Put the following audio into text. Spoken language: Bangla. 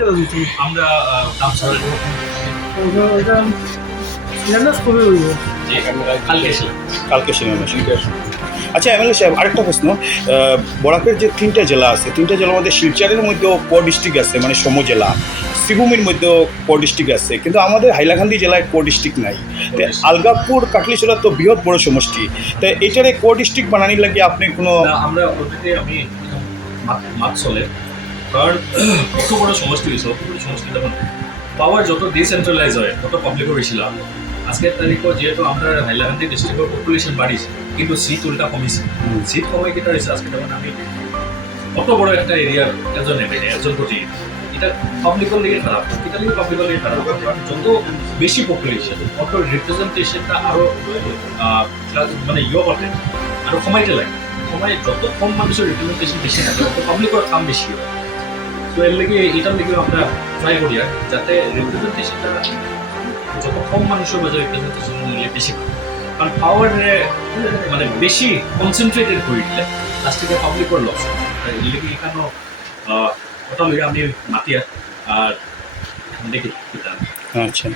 জেলা দিচ্ছি আমরা কাম ছাড়া এটা সিলেন্ডার খুবই হইব কালকে এসেছিলাম। কালকে ছিলেন না আচ্ছা এমএলএ সাহেব আরেকটা প্রশ্ন বরাকের যে তিনটা জেলা আছে তিনটা জেলার মধ্যে শিলচরের মধ্যেও ক ডিস্ট্রিক্ট আছে মানে সম জেলা শ্রীভূমির মধ্যেও ক ডিস্ট্রিক্ট আছে কিন্তু আমাদের হাইলাকান্দি জেলায় ক ডিস্ট্রিক্ট নাই তো আলগাপুর কাটলিছড়া তো বৃহৎ বড় সমষ্টি তো এটারে ক ডিস্ট্রিক্ট বানানির লাগে আপনি কোনো আমরা অলরেডি আমি মাত চলে কারণ কত বড় সমষ্টি হয়েছে অত বড় সমষ্টি তখন পাওয়ার যত ডিসেন্ট্রালাইজ হয় তত পাবলিকও বেশি লাভ। আজকের তারিখও যেহেতু আমরা হাইলাকান্দি ডিস্ট্রিক্টের পপুলেশন বাড়িছে কিন্তু সিট উল্টা কমিছে। সিট কমে কেটা হয়েছে আজকে যেমন আমি অত বড় একটা এরিয়ার একজন এমএলএ একজন প্রতি এটা পাবলিকের লিগে খারাপ এটা লিগে পাবলিকের লিগে খারাপ যত বেশি পপুলেশন অত রিপ্রেজেন্টেশনটা আরও মানে করতে আরও কমাইতে লাগে সময় যত কম মানুষের রিপ্রেজেন্টেশন বেশি থাকে তত পাবলিকের কাম বেশি হয়। তো এর লেগে এটার লেগে আমরা ট্রাই করি আর যাতে রিপ্রেজেন্টেশনটা যত কম মানুষের মাঝে রিপ্রেজেন্টেশন নিলে বেশি হয় কারণ পাওয়ারে মানে বেশি কনসেন্ট্রেটেড করে দিলে লাস্টে পাবলিকের লস হয়। এর লেগে এখানেও ওটা লেগে আমি মাতি আর দেখি আচ্ছা